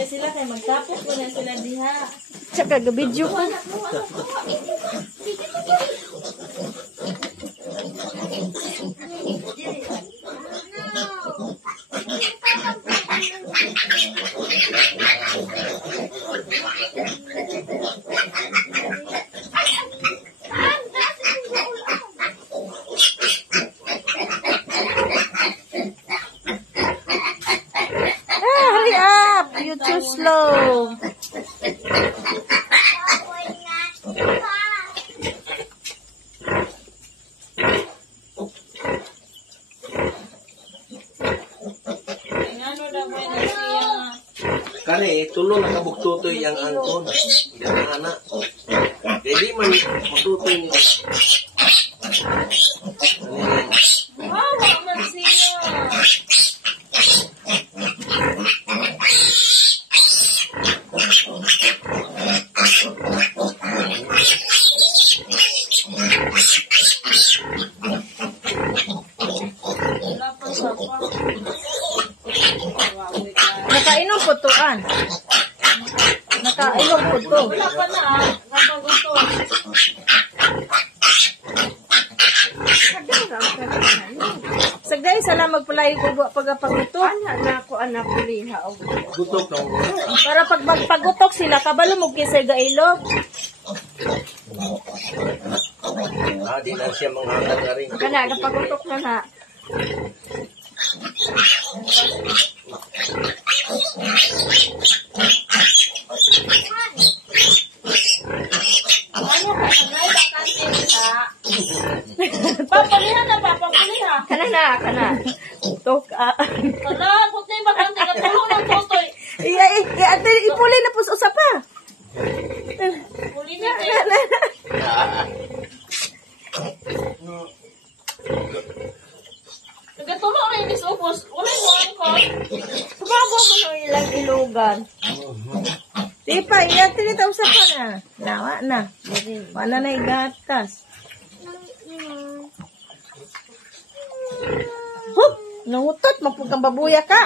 kaya sila kay magtapos ko na sila diha. Tsaka gabidyo ko. Hurry up! You're too slow. Kani, tulo na kabuktutoy yung angkon. Yan ang anak. Hindi man magtutoy niyo. Wow, man siya. Nakainom po tuan. Nakainom po to. Wala pa na, napagusto. Sagday, sala magpulay ko pagpagutok. Anak ko, anak ko liha. Gutok na mo. Para pag magpagutok sila, kabalo mo kisay gailog. Di na siya manghangat na rin. Kana, napagutok na na. Papulihan na ba? Papulihan. Kana. Tok, Kala, kung tayo bakante, katulong ng totoy. ate, ipuli na po sa usapa. Puli na eh. Katulong rin yung disubos. Wala yung mga ko. Bago mo nung ilang ilugan. Di pa, ate, nita usapa na. Nawa na. Wala na igatas. Huh! Nangutot, magpagkang babuya ka.